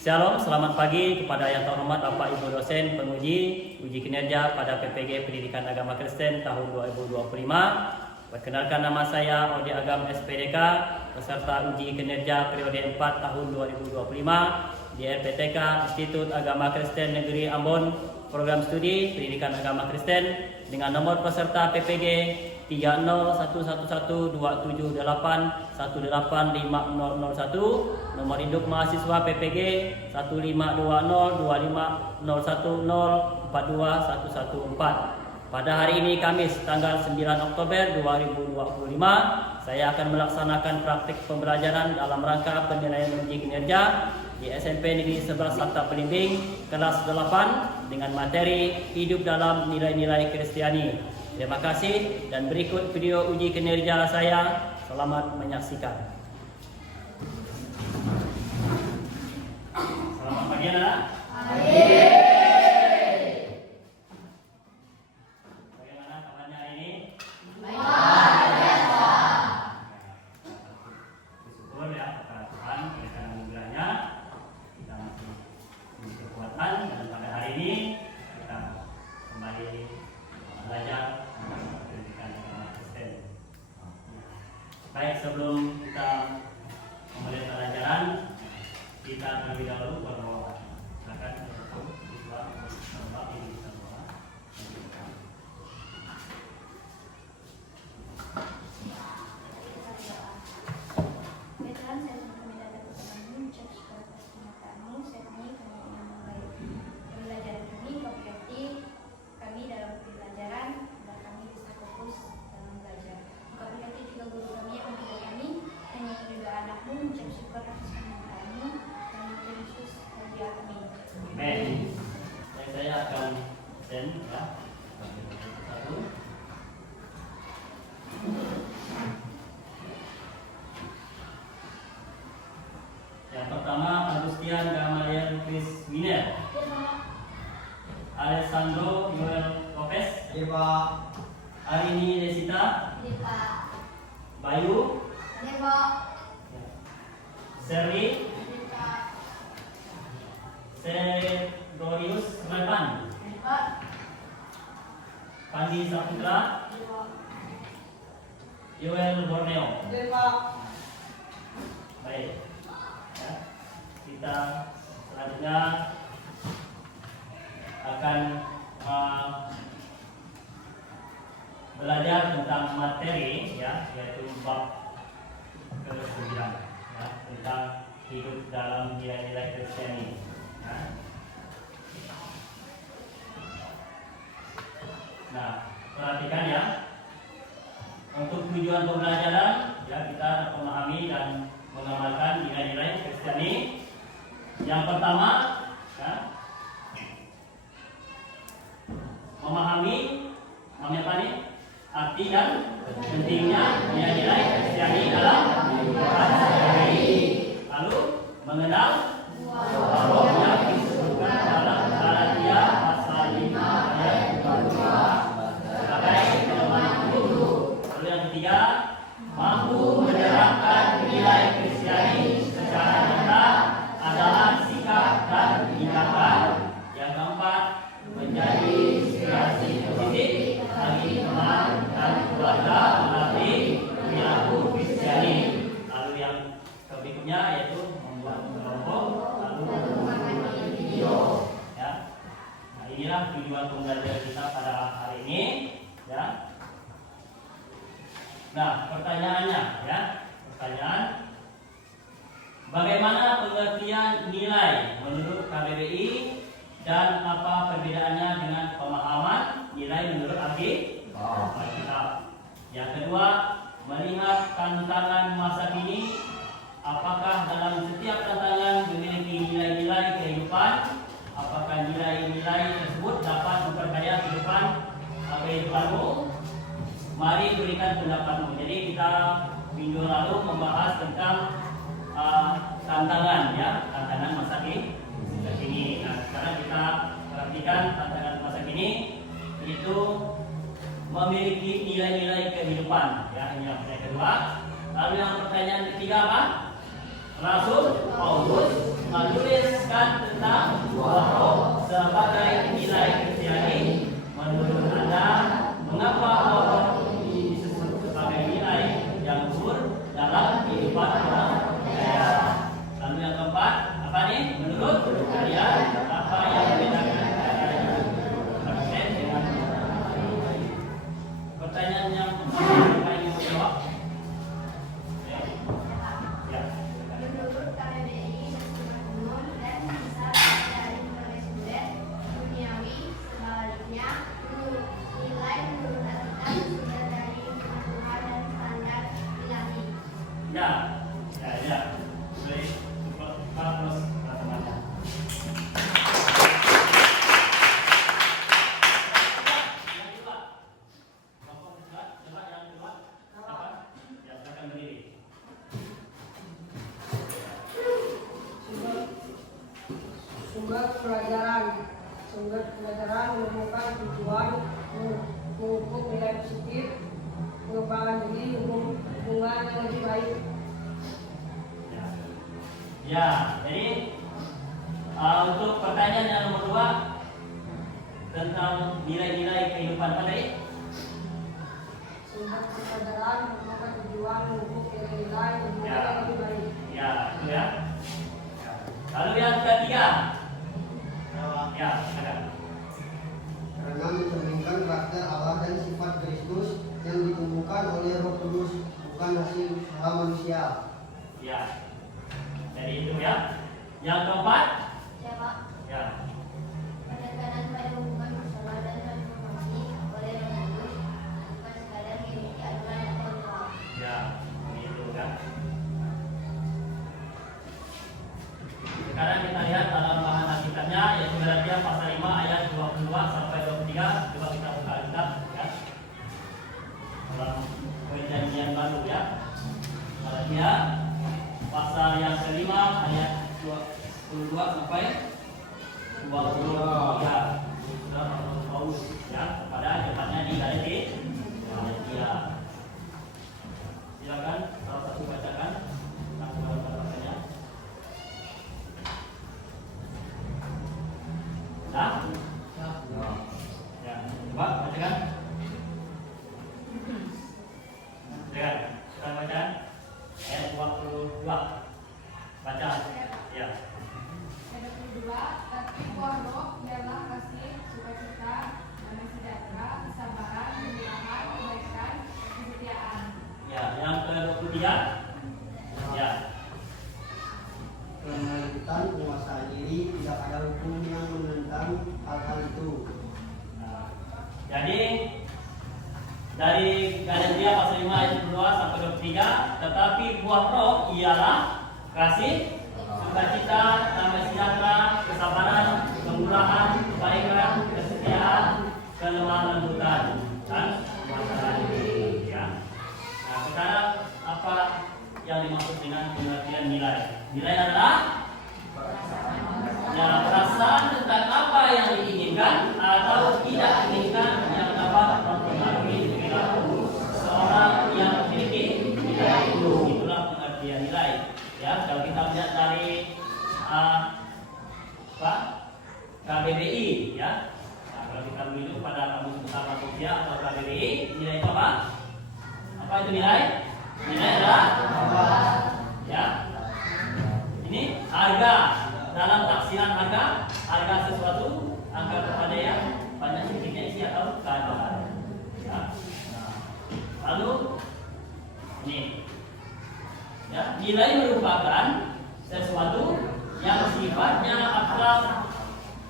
Shalom, selamat pagi kepada yang terhormat Bapak Ibu dosen penguji uji kinerja pada PPG Pendidikan Agama Kristen tahun 2025. Perkenalkan, nama saya Odi Agam SPDK, peserta uji kinerja periode 4 tahun 2025 di RPTK Institut Agama Kristen Negeri Ambon, program studi Pendidikan Agama Kristen dengan nomor peserta PPG 30111278185001, nomor induk mahasiswa PPG 15202501042114. Pada hari ini Kamis tanggal 9 Oktober 2025, saya akan melaksanakan praktik pembelajaran dalam rangka penilaian uji kinerja di SMP Negeri 11 Santa Pelimbing kelas 8 dengan materi hidup dalam nilai-nilai Kristiani. Terima kasih dan berikut video uji kinerja saya. Selamat menyaksikan. Selamat pagi anak. Bagaimana kabarnya hari ini? Bersyukur ya kepada Tuhan karena anugerahnya kita masih punya kekuatan, dan pada hari ini kita kembali belajar pendidikan agama Kristen. Baik, sebelum kita memulai pelajaran, kita terlebih dahulu berdoa. Silakan siswa Bapak ini berdoa. Tuhan, saya kami datang kepadamu, mengucap syukur atas kenikmatan-Mu. Saat ini kami ingin memulai pembelajaran kami, Kau berkati kami dalam pembelajaran agar kami bisa fokus dalam belajar. Kau berkati juga guru kami yang mengajar kami, dan yang juga anak-Mu, mengucap syukur atas kenikmatan-Mu, dan Tuhan Yesus hadiah kami. Amin. Saya akan send ya. Satu. Yang pertama, Agustian Gamaliel Chris Wiener, Alessandro Joel Lopez, Arini Desita, Bayu, Serli, Sedorius Repan, Pandi Saputra, Yoel Borneo. Baik. Ya. Kita selanjutnya akan belajar tentang materi ya, yaitu bab ke-9 ya, tentang hidup dalam nilai-nilai Kristiani ya. Nah, perhatikan ya, untuk tujuan pembelajaran ya, kita memahami dan mengamalkan nilai-nilai Kristiani. Yang pertama ya, memahami apa nih? Arti dan pentingnya nilai-nilai Kristiani dalam kehidupan sehari-hari. Lalu mengenal bahwa yang disebutkan dalam Galatia pasal 5 ayat 22 sebagai kelemahan hidup. Lalu yang ketiga, mampu menerapkan nilai Kristiani secara nyata adalah sikap dan tindakan. Yang keempat, menjadi inspirasi positif bagi teman dan keluarga melalui perilaku Kristiani. Lalu yang berikutnya yaitu membuat kelompok, lalu membuat video. Ya. Nah, inilah tujuan pembelajaran kita pada hari ini. Ya. Nah, pertanyaannya ya, bagaimana pengertian nilai menurut KBBI dan apa perbedaannya dengan pemahaman nilai menurut Alkitab? Yang kedua, melihat tantangan masa kini, apakah dalam setiap tantangan memiliki nilai-nilai kehidupan? Apakah nilai-nilai tersebut dapat memperkaya kehidupanmu? Mari berikan pendapatmu. Jadi kita minggu lalu membahas tentang tantangan ya, tantangan masa kini. Nah, sekarang kita perhatikan tantangan masa kini itu memiliki nilai-nilai kehidupan ya, ini yang kedua. Lalu yang pertanyaan ketiga apa? Rasul Paulus menuliskan tentang buah roh sebagai nilai Kristiani. Menurut Anda, mengapa buah roh ini disebut sebagai nilai yang luhur dalam kehidupan orang percaya? Lalu yang keempat, apa nih? Menurut kalian, apa yang membedakan Kristen dengan orang lain? Pertanyaan yang pertama, siapa yang mau jawab? Ya. Menurut KBBI dan umum dan bisa dari responden duniawi, sebaliknya nilai menurut Alkitab sudah dari firman Tuhan dan standar ilahi. Ya. Boleh cepat terus teman-teman. Yang kedua, coba yang kedua, apa? Ya, silakan berdiri. Sumber pelajaran menemukan tujuan, mengukur nilai positif, pengembangan diri, hubungan yang lebih baik. Ya, jadi untuk pertanyaan yang nomor 2 tentang nilai-nilai kehidupan pada ini. Sumber pelajaran menemukan tujuan, mengukur nilai-nilai, hubungan yang lebih baik. Ya, itu ya. Lalu yang ketiga. Ya, ada. Karena mencerminkan karakter Allah dan sifat Kristus yang ditumbuhkan oleh Roh Kudus, bukan hasil usaha manusia. Ya. Jadi itu ya. Yang keempat. Ya, Pak. Ya. Penekanan pada hubungan bersama dan transformasi oleh Roh Kudus, bukan sekadar mengikuti aturan atau ritual. Ya, itu kan. Sekarang kita lihat dalam bahan Alkitabnya, yaitu Galatia pasal 5 ayat 22 sampai 23. Coba kita buka Alkitab ya. Dalam perjanjian baru ya. Galatia pasal yang kelima ayat 22 sampai 23. Sudah Paulus ya pada jemaatnya di Galatia. Silakan salah satu bacakan langsung bacaannya. Nah, ya, coba bacakan. Lihat, kita baca ayat 22. Baca, ya. Ayat 22, tapi buah roh ialah kasih, sukacita, damai sejahtera, kesabaran, kemurahan, kebaikan, kesetiaan. Ya, yang ke-23. Ya. Penghalitan penguasaan diri, tidak ada hukum yang menentang hal-hal itu. Nah, jadi dari Galatia pasal 5 ayat 22 sampai 23, tetapi buah roh ialah kasih, sukacita, damai sejahtera, kesabaran, kemurahan, kebaikan, kesetiaan, kelemah lembutan, dan penguasaan diri. Ya. Nah, sekarang apa yang dimaksud dengan pengertian nilai? Nilai adalah ya, perasaan tentang apa yang diinginkan atau tidak diinginkan yang dapat mempengaruhi perilaku seorang yang memiliki nilai itu. Itulah pengertian nilai. Ya, kalau kita lihat dari KBBI, ya. Nah, kalau kita menuju pada kamus besar manusia atau KBBI, nilai itu apa? Apa itu nilai? Nilai adalah ya. Ini harga. Dalam taksiran harga sesuatu angka kepada yang banyak sedikitnya isi atau kadar. Ya. Nah, lalu ini ya, nilai merupakan sesuatu yang sifatnya abstrak,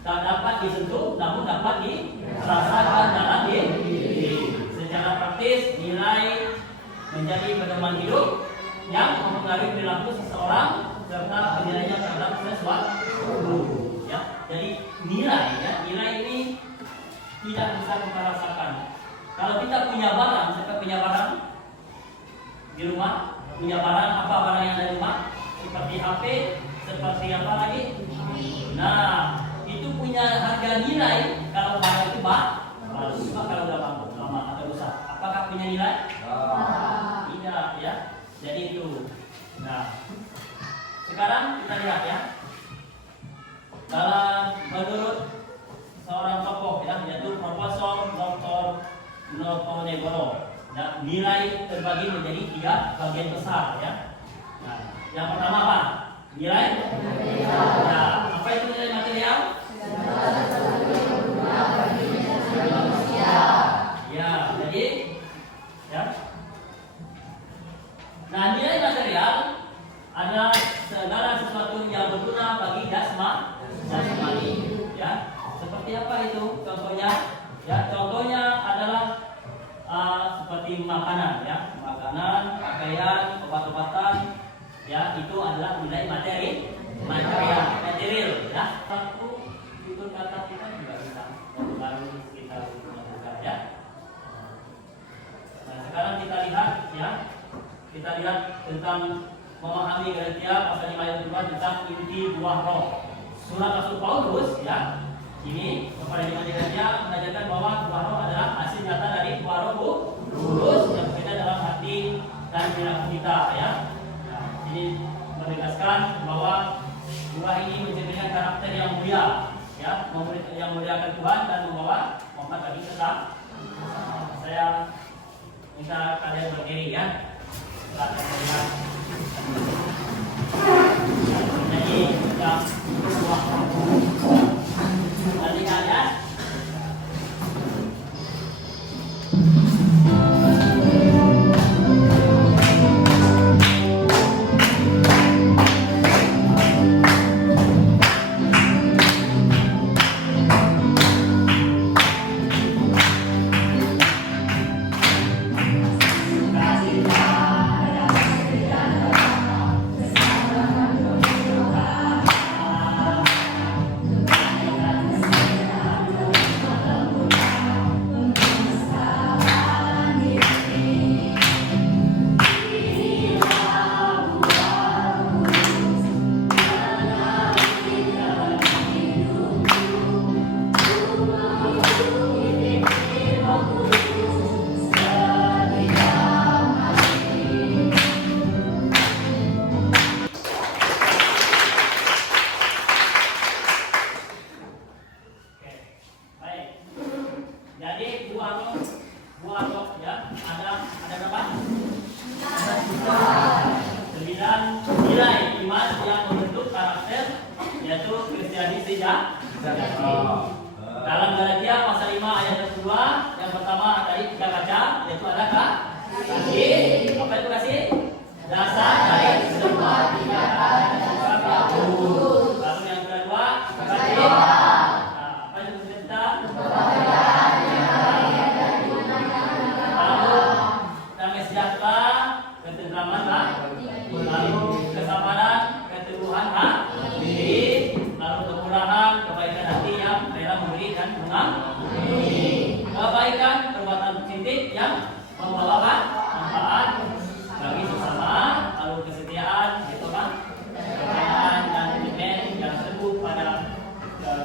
tak dapat disentuh namun dapat dirasakan dalam diri. Secara praktis, nilai menjadi pedoman hidup yang mempengaruhi perilaku seseorang serta penilaiannya terhadap sesuatu. Ya, jadi nilai ini tidak bisa kita rasakan. Kalau kita punya barang, siapa punya barang di rumah? Punya barang apa barang yang ada di rumah? Seperti HP, seperti apa lagi? Nah, itu punya harga nilai kalau barang itu baru. Cuma kalau udah lama atau rusak, apakah punya nilai? Tidak, ya. Jadi itu. Nah, sekarang kita lihat ya. menurut seorang tokoh ya, yaitu Profesor Dr. Notonegoro. Nah, nilai terbagi menjadi 3 bagian besar ya. Nah, yang pertama apa? Nilai material. Nah, apa itu nilai material? Ya, jadi ya. Nah, nilai material adalah segala sesuatu yang berguna bagi jasmani. Ya, seperti apa itu? Contohnya, ya, contohnya adalah seperti makanan, ya, makanan, pakaian, obat-obatan, ya, itu adalah nilai material, ya. Satu tutur kata kita juga bisa mempengaruhi kita melakukan, ya. Nah, sekarang kita lihat, ya, tentang memahami Galatia pasal 5 ayat 2 tentang inti buah roh. Surat Rasul Paulus, ya, ini kepada jemaat Galatia mengajarkan bahwa buah roh adalah hasil nyata dari buah roh kudus yang berbeda dalam hati dan perilaku kita, ya. Nah, ini menegaskan bahwa buah ini mencerminkan karakter yang mulia, ya, yang memuliakan Tuhan dan membawa rahmat bagi kita. Saya minta kalian berdiri, ya. Silakan melihat. Jadi yang buah roh. Lihat, ya. Dalam Galatia pasal 5 ayat 2, yang pertama tadi kita baca, yaitu ada kasih. Apa itu kasih? Dasar dari semua tindakan dan bagus. Lalu yang kedua, kasih. Apa itu kita? Lalu damai sejahtera, ketentraman, lalu kesabaran, keteguhan hati, lalu kemurahan, kebaikan hati yang rela memberi dan mengasihi, kebaikan, perbuatan positif yang membawa manfaat bagi sesama, lalu kesetiaan, gitu kan, kepercayaan dan komitmen yang teguh pada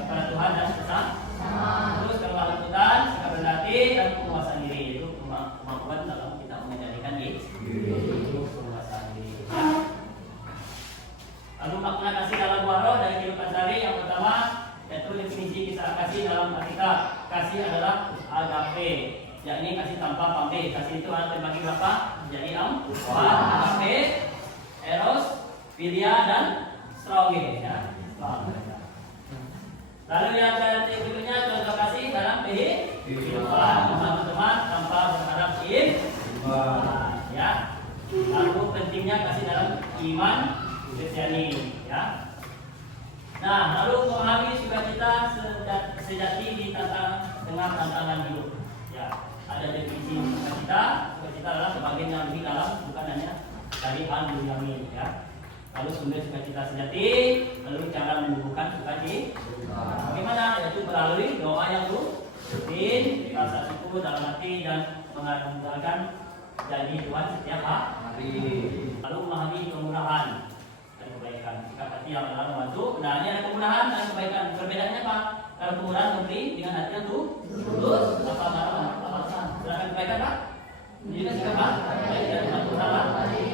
Tuhan dan sesama. Terus kelemah lembutan, sikap rendah hati dan penguasaan diri, itu kemampuan dalam kita mengendalikan diri. Itu penguasaan diri. Lalu makna kasih dalam buah roh dari kehidupan sehari yang pertama yaitu definisi kisah kasih dalam Alkitab. Kasih adalah agape, yakni kasih tanpa pamrih. Kasih itu ada terbagi berapa? Jadi 4. Agape, eros, philia dan storge, ya. Lalu yang berikutnya contoh kasih dalam kehidupan teman-teman tanpa berharap ya. Lalu pentingnya kasih dalam iman Kristiani, ya. Nah, lalu memahami sukacita sejati di tengah tantangan hidup. Ya, ada definisi sukacita. Sukacita adalah sebagian yang lebih dalam, bukan hanya dari hal duniawi, ya. Lalu sumber sukacita sejati, lalu cara menumbuhkan sukacita. Bagaimana? Yaitu melalui doa yang rutin, rasa syukur dalam hati dan mengandalkan janji Tuhan setiap hari. Lalu memahami kemurahan dan kebaikan. Sikap hati yang dalam membantu. Nah, ini ada kemurahan dan kebaikan. Perbedaannya apa? Kalau kemurahan memberi dengan hati yang tulus, apa alasan. Sedangkan kebaikan apa? Ini kan sikap baik dan membantu orang lain.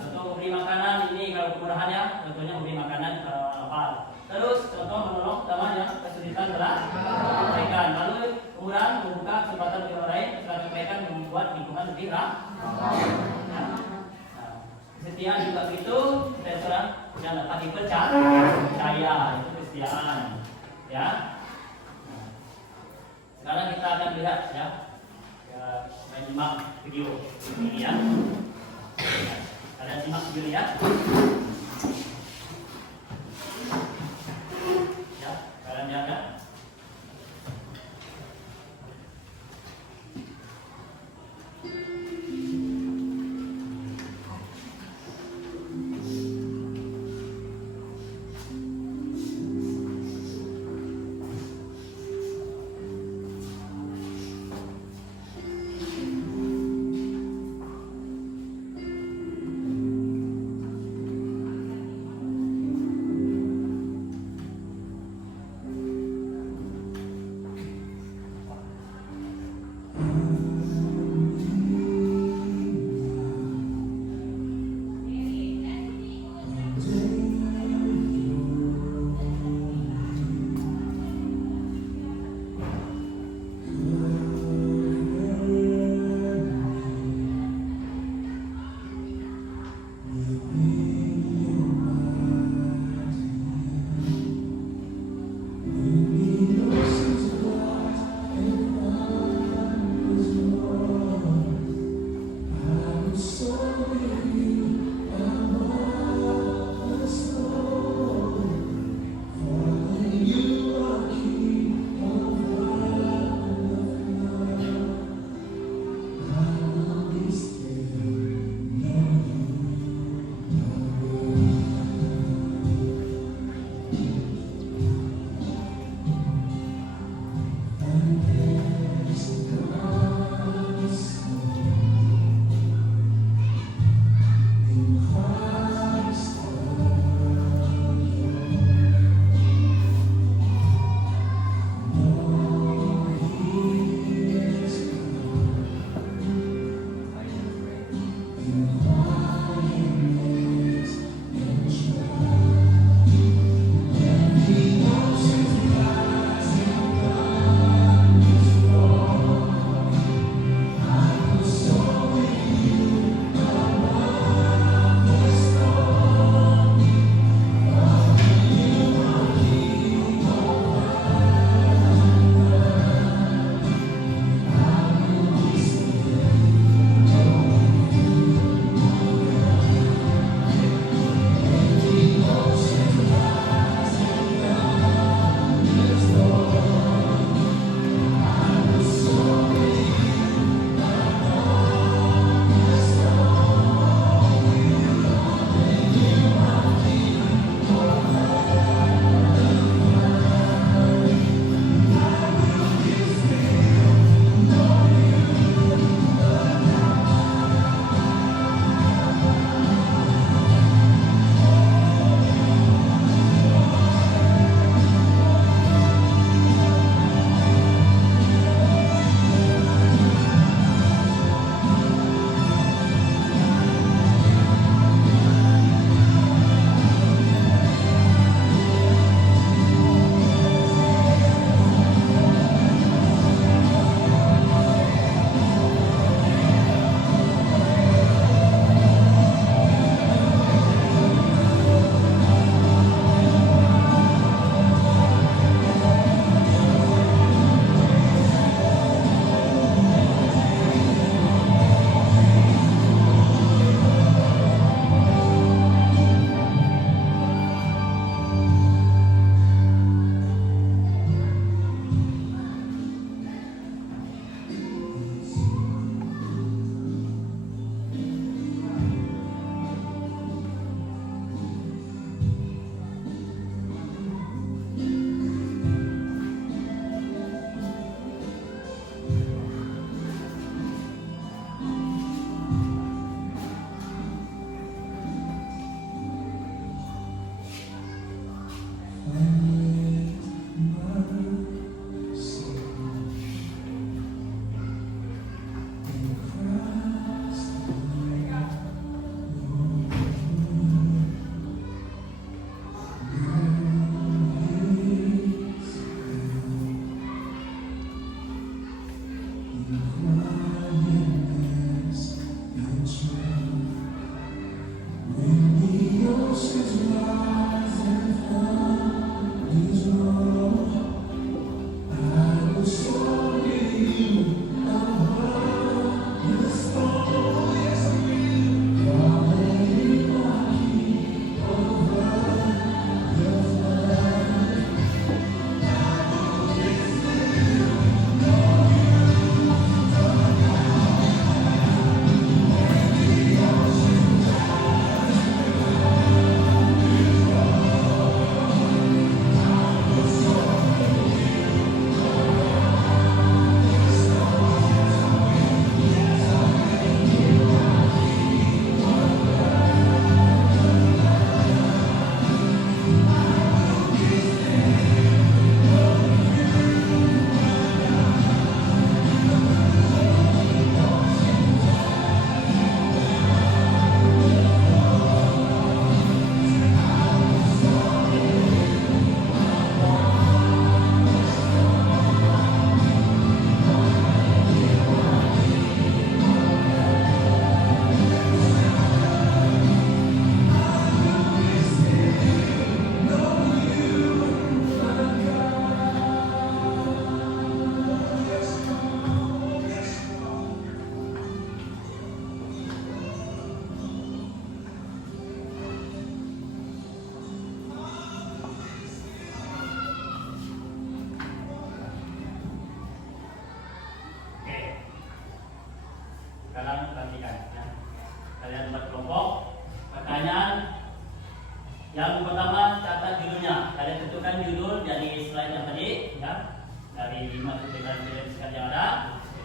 Contoh memberi makanan ini kalau kemurahannya, contohnya memberi makanan lapar. Terus contoh menolong hiburan, membuka kesempatan bagi orang lain, selain kebaikan membuat lingkungan lebih ramah. Kesetiaan juga begitu, kita seorang yang dapat dipercaya, itu kesetiaan. Ya. Sekarang kita akan lihat ya, menyimak video ini ya. Kalian simak video ya. Ya, kalian lihat ya. Kalian perhatikan ya. Kalian berkelompok. Pertanyaan yang pertama, catat judulnya. Kalian tentukan judul dari slide yang tadi ya. Dari 5 tulisan film yang ada.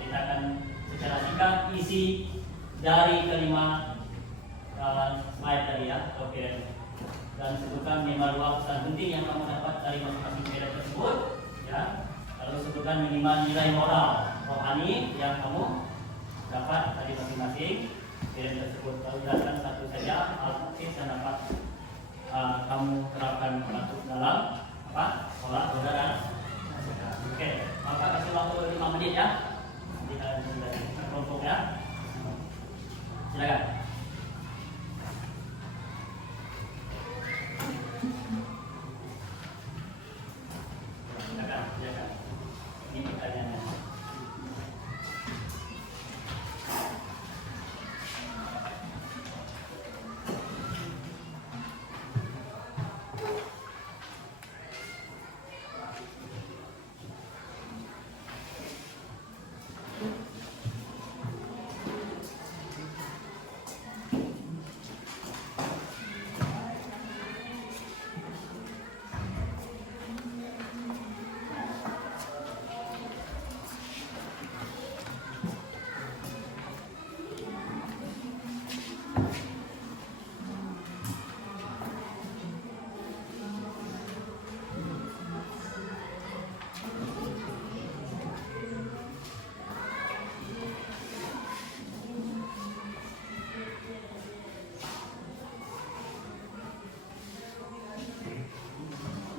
Kita akan secara singkat isi dari kelima slide tadi ya. Oke. Dan sebutkan 5 pesan penting yang kamu dapat dari masing-masing film tersebut ya. Lalu sebutkan minimal nilai moral rohani yang kamu dapat dari masing-masing film tersebut. Lalu jelaskan satu saja hal penting yang dapat kamu terapkan masuk dalam sekolah saudara. Oke, maka kasih waktu 5 menit ya. Nanti kalian sudah kelompok ya. Silakan. Silakan. Ini pertanyaannya.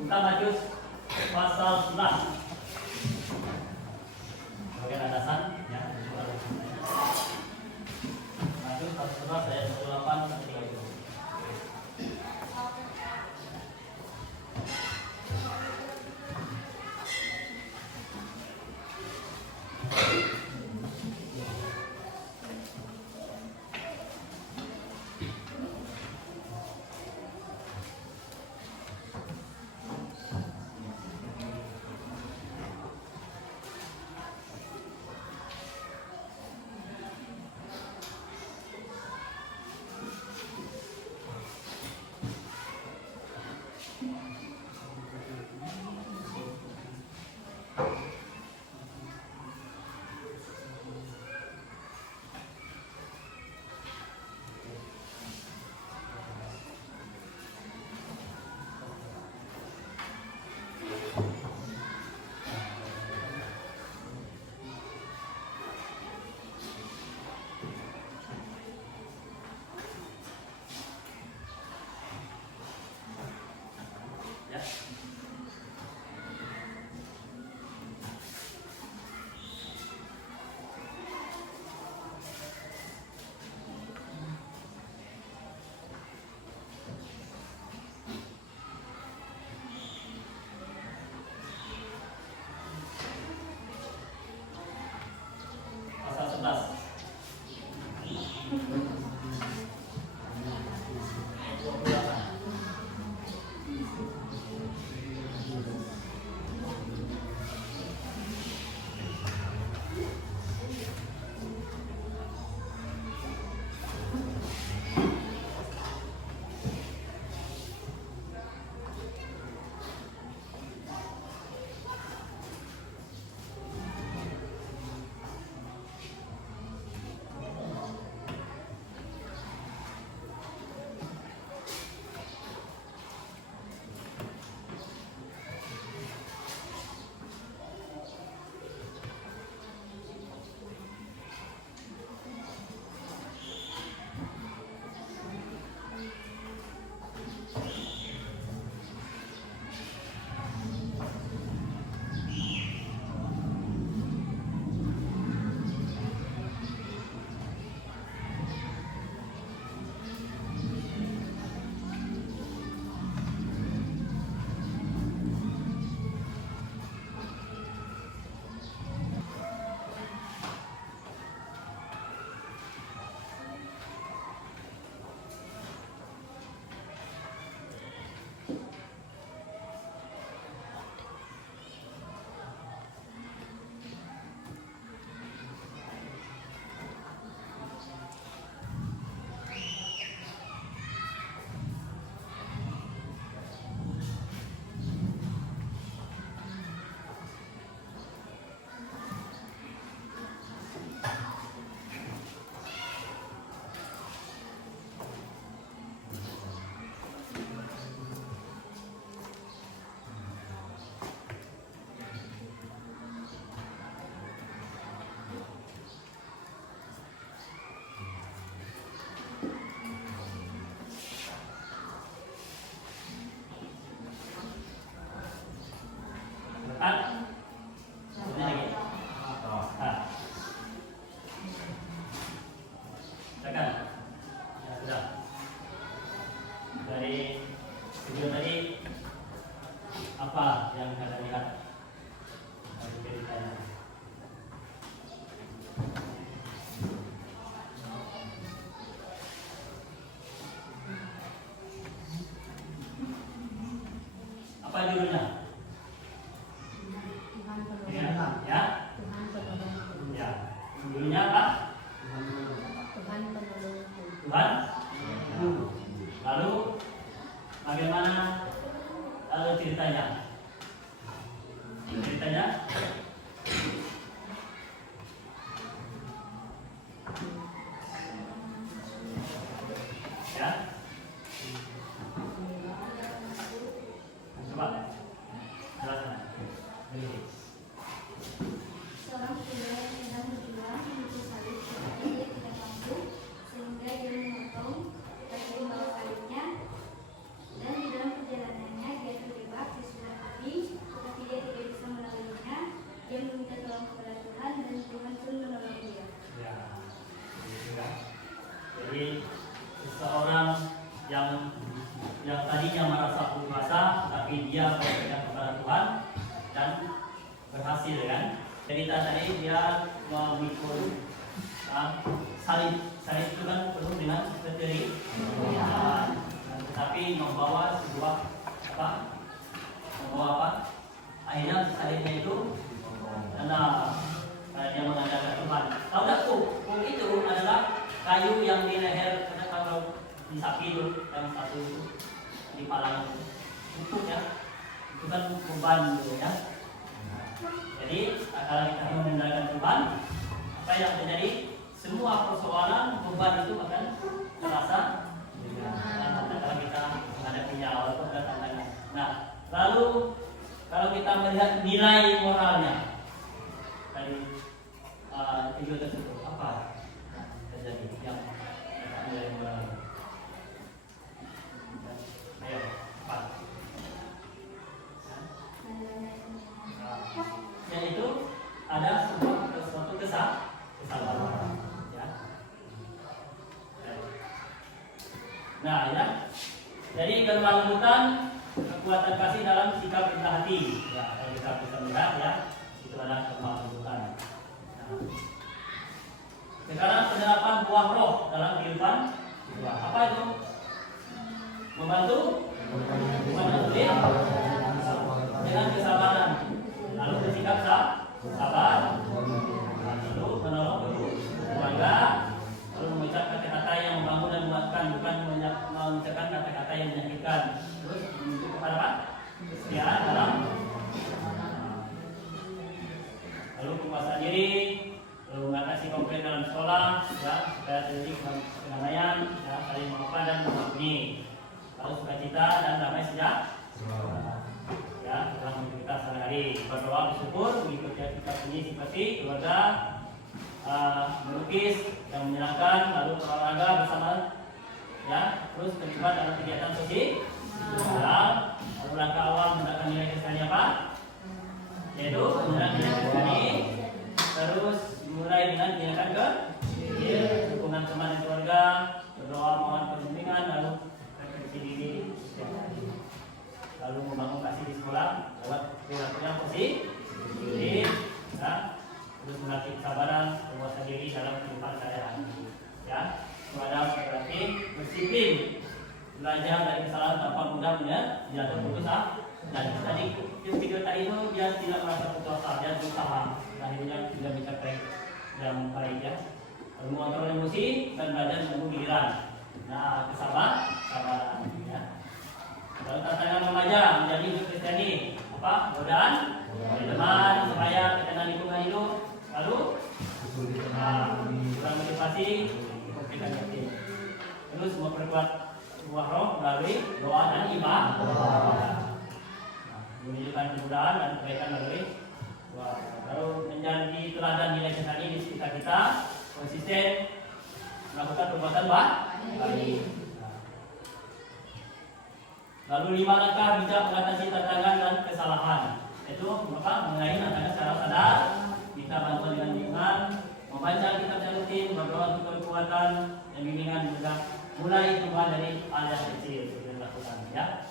Kita Matius pasal 11 bagian atasan ya. Matius pasal 11 ayat 18 sampai 30. Judulnya apa? Tuhan penolongku. Tuhan. Lalu bagaimana ceritanya? Ceritanya? Ya. Coba. Jelaskan. Seorang saudara yang sedang berjuang memikul salib tetapi dia tidak mampu sehingga dia memotong bagian bawah salibnya dan di dalam perjalanannya dia terjebak di sebelah api tetapi dia tidak bisa melaluinya. Dia meminta tolong kepada Tuhan dan Tuhan pun menolong dia. Ya. Gitu kan. Jadi seseorang yang tadinya merasa berkuasa tapi dia berpegang kepada Tuhan dan berhasil kan. Cerita tadi dia memikul salib itu kan penuh dengan penderitaan, tetapi membawa sebuah akhirnya salibnya itu karena dia mengandalkan Tuhan. Tahu tak kuk itu adalah kayu yang di leher, karena kalau di sapi itu yang satu itu di palang itu ya, itu kan beban gitu ya. Jadi kalau kita mengandalkan Tuhan, apa yang terjadi? Semua persoalan beban itu akan terasa. Kalau kita menghadapinya walaupun ada tantangan. Nah, lalu kalau kita melihat nilai moralnya dari video tersebut, apa terjadi yang nilai moralnya? Ayo, apa? Yaitu ada suatu kesabaran, ya. Nah, ya. Jadi kelembutan, kekuatan kasih dalam sikap rendah hati. Ya, kalau kita bisa melihat ya, itu adalah kelembutan. Nah. Sekarang penerapan buah roh dalam kehidupan. Apa itu? Membantu dengan kesabaran, lalu bersikap sabar, lalu menolong keluarga, lalu mengucap kata-kata yang membangun dan menguatkan, bukan mengucapkan kata-kata yang menyakitkan. Terus menunjuk kepada apa? Kesetiaan dalam, lalu penguasaan diri, lalu mengatasi konflik dalam sekolah, ya, supaya terjadi kedamaian, ya, saling memaafkan dan mengampuni. Lalu sukacita dan damai sejahtera. Ya, dalam kita sehari-hari berdoa, bersyukur, mengikuti sikap ini seperti keluarga, melukis yang menyenangkan, lalu olahraga bersama, ya, terus terlibat dalam kegiatan sosial. Lalu langkah awal menggunakan nilai kesehari apa? Yaitu menggunakan nilai kesehari, terus mulai dengan tindakan dukungan teman dan keluarga, berdoa mohon perlindungan, lalu refleksi diri setiap hari. Lalu membangun kasih di sekolah lewat perilaku yang positif, ya. Terus melatih kesabaran, penguasaan diri dalam kehidupan sehari-hari, ya. Kepada berarti disiplin, belajar dari kesalahan tanpa mudah jatuh putus asa. Dan tadi video tadi itu dia tidak merasa putus asa, dia berusaha, akhirnya tidak mencapai yang baik, ya. Lalu mengontrol emosi dan belajar menunggu giliran. Nah, kesabaran, ya. Lalu tantangan remaja menjadi hidup Kristiani, apa? Godaan dari teman, supaya ketenangan lingkungan hidup. Lalu kurang motivasi, konflik yakin. Terus memperkuat buah roh melalui doa dan ibadah. Menunjukkan kemudahan dan kebaikan melalui doa. Lalu menjadi teladan nilai Kristiani di sekitar kita, konsisten melakukan perbuatan baik. Lalu 5 langkah bijak mengatasi tantangan dan kesalahan. Itu apa? Mengenai tantangan secara sadar, minta bantuan dengan lingkungan, membaca kitab yang rutin, berdoa untuk kekuatan dan bimbingan juga. Mulai cuma dari hal yang kecil kita lakukan, ya.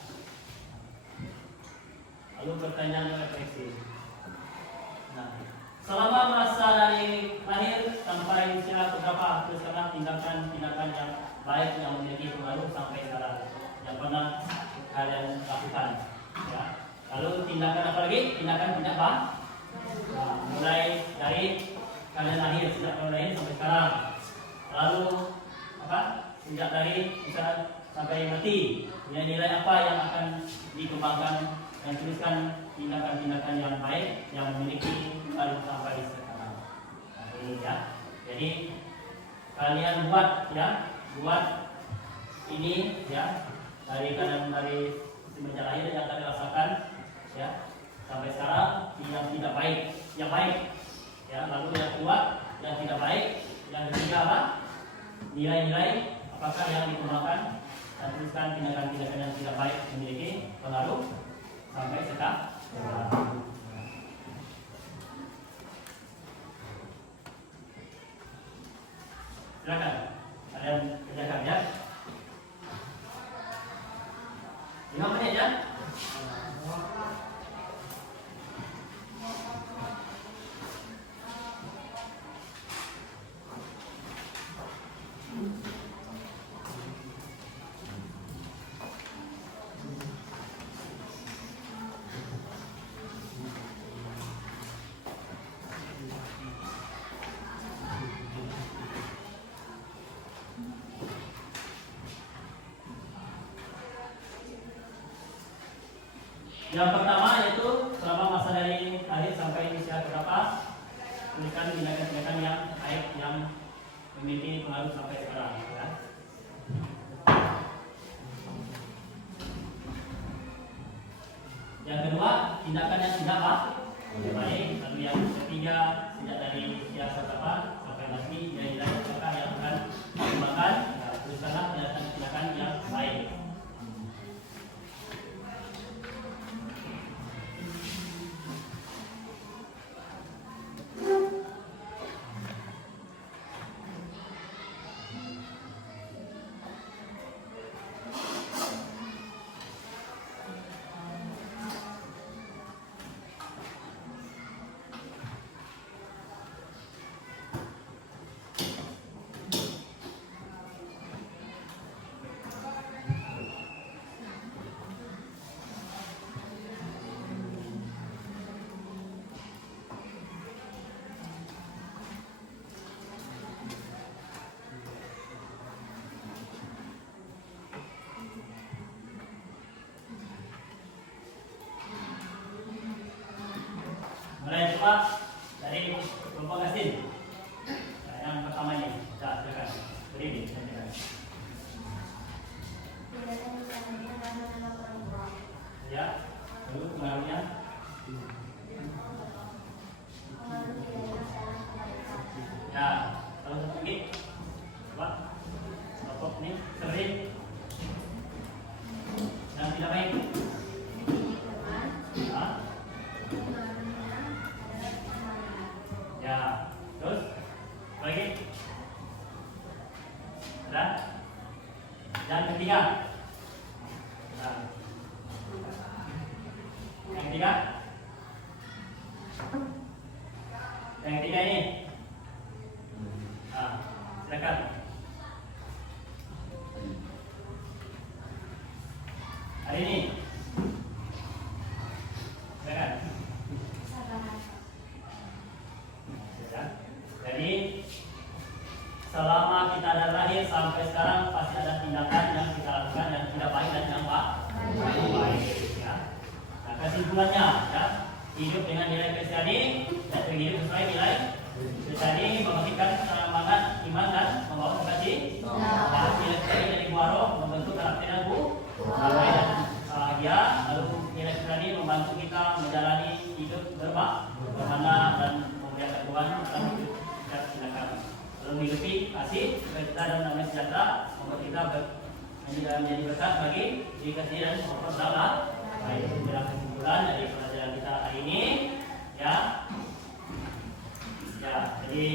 Lalu pertanyaan dan refleksi. Nah, selama masa dari lahir sampai usia berapa terus sekarang tindakan yang baik yang menjadi pengaruh sampai sekarang yang pernah kalian lakukan, ya. Lalu tindakan apa lagi? Tindakan tidak apa? Nah, mulai dari kalian lahir, sejak kalian lahir sampai sekarang. Lalu apa? Sejak dari bisa sampai mati, nilai-nilai apa yang akan dikembangkan dan tuliskan tindakan-tindakan yang baik yang memiliki pengaruh sampai sekarang. Nah, ini ya. Jadi kalian buat ya, buat ini ya dari kanan dari semenjak lahir yang kalian rasakan ya sampai sekarang yang tidak baik, yang baik ya. Lalu yang kedua yang tidak baik, yang ketiga apa? Nilai-nilai apakah yang dikembangkan dan tuliskan tindakan-tindakan yang tidak baik memiliki pengaruh sampai sekarang. Silakan kalian kerjakan ya. 5 menit ya. Yang pertama yaitu selama masa dari lahir sampai usia berapa, tuliskan tindakan-tindakan yang baik yang memiliki pengaruh sampai sekarang ya. Yang kedua, tindakan yang tidak baik. Lalu yang ketiga, sejak dari usia berapa sampai mati, nilai-nilai apakah yang akan dikembangkan, tuliskanlah tindakan-tindakan yang baik. Mulai coba dari kelompok asin. Nah, yang pertama ini, silakan. Berdiri. Ya, dulu pengaruhnya. Ya, kalau satu lagi, coba kelompok ini sering yang tidak baik. Ya, terus lagi. Ada? Yang ketiga. Nah. Yang ketiga. Yang ketiga ini. Nah, silakan. Hari ini. Silakan. Jadi selama kita ada lahir sampai sekarang pasti ada tindakan yang kita lakukan yang tidak baik dan yang baik ya. Nah, kesimpulannya ya, hidup dengan nilai Kristiani dan hidup sesuai nilai Kristiani membangkitkan semangat iman dan membawa kasih. Nilai Kristiani dari buah roh membentuk karakter dan damai dan bahagia. Lalu nilai Kristiani membantu kita menjalani hidup bermakna dan memuliakan Tuhan dalam hidup silakan. Lalu menghidupi kasih, kita dan damai sejahtera membuat kita menjadi berkat bagi diri kita sendiri dan orang lain. Baik, inilah kesimpulan dari pelajaran kita hari ini. Ya, jadi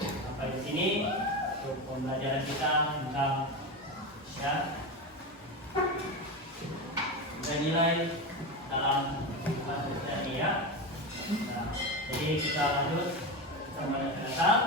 sampai di sini untuk pembelajaran kita tentang ya nilai dalam kehidupan Kristiani ya. Nah, jadi kita lanjut. Terima kasih.